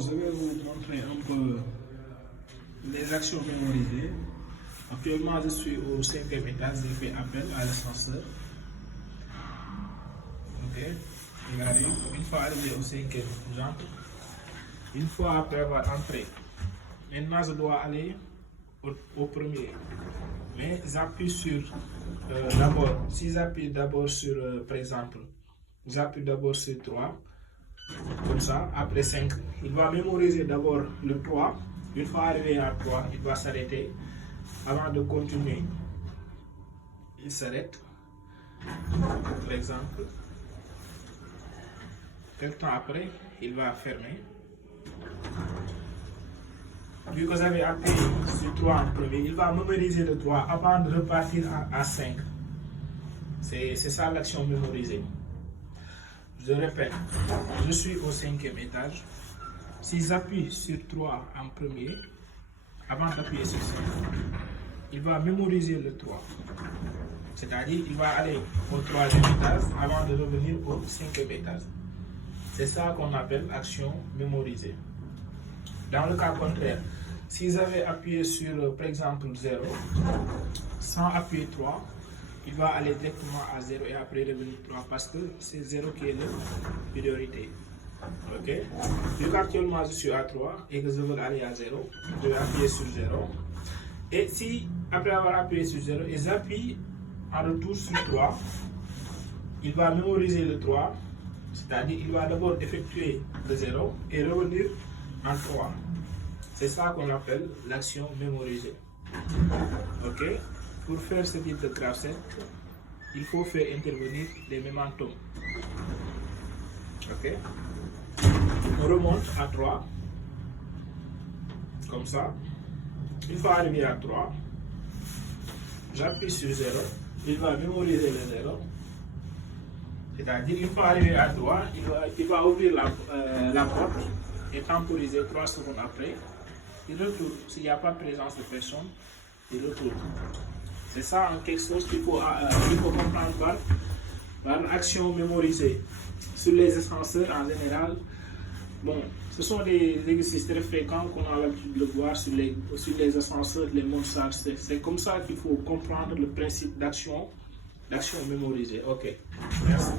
je vais vous montrer un peu les actions mémorisées. Actuellement, je suis au 5e étage, j'ai fait appel à l'ascenseur. Ok, il arrive. Une fois arrivé au 5e, j'entre. Une fois après avoir entré, maintenant je dois aller au premier. Mais j'appuie sur d'abord, si j'appuie d'abord sur, par exemple, j'appuie d'abord sur 3, comme ça, après 5, il va mémoriser d'abord le 3. Une fois arrivé à 3, il va s'arrêter. Avant de continuer, il s'arrête, par exemple. Quelque temps après, il va fermer. Vu que vous avez appuyé sur 3 en premier, il va mémoriser le 3 avant de repartir à 5. C'est ça l'action mémorisée. Je répète, je suis au 5e étage. Si j'appuie sur 3 en premier, avant d'appuyer sur 5, il va mémoriser le 3. C'est-à-dire il va aller au 3e étage avant de revenir au 5e étage. C'est ça qu'on appelle action mémorisée. Dans le cas contraire, si vous avez appuyé sur, par exemple, 0, sans appuyer 3, il va aller directement à 0 et après revenir 3 parce que c'est 0 qui est la priorité. Ok? Vu qu'actuellement je suis à 3 et que je veux aller à 0, je vais appuyer sur 0. Et si, après avoir appuyé sur 0, et j'appuie en retour sur 3, il va mémoriser le 3, c'est-à-dire il va d'abord effectuer le 0 et revenir en 3. C'est ça qu'on appelle l'action mémorisée. Ok? Pour faire ce type de graph set, il faut faire intervenir les momentum. Ok? On remonte à 3, comme ça. Une fois arrivé à 3, j'appuie sur 0, il va mémoriser le 0. C'est-à-dire, une fois arrivé à 3, il va ouvrir la porte et temporiser 3 secondes après. Il retourne. S'il n'y a pas de présence de personne, il retourne. C'est ça en quelque chose qu'il faut comprendre par action mémorisée. Sur les ascenseurs en général, bon, ce sont des exercices très fréquents qu'on a l'habitude de voir sur les ascenseurs, les montages. C'est comme ça qu'il faut comprendre le principe d'action mémorisée. Ok, merci.